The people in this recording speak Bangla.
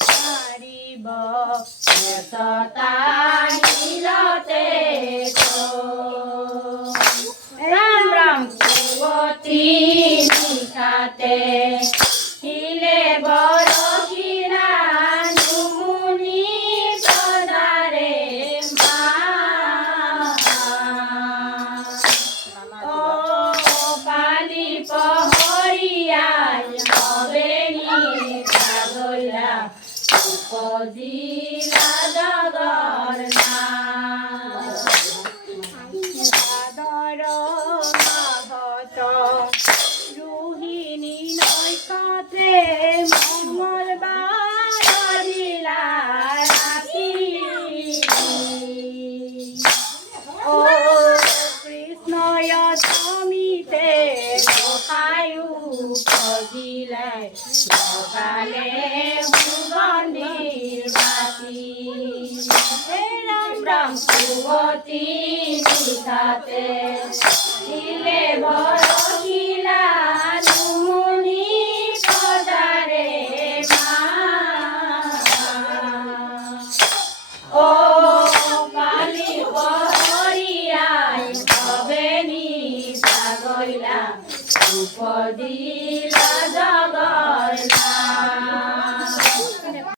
পাৰিব সতা নীলতে ৰাম ৰাম কুৱতী নিশাতে Pode ir. খজিলাই লগালে সুগন্ধিৰ বাতি হে ৰাম ৰাম সুৱতী নিশাতে উপদিলা জগন্না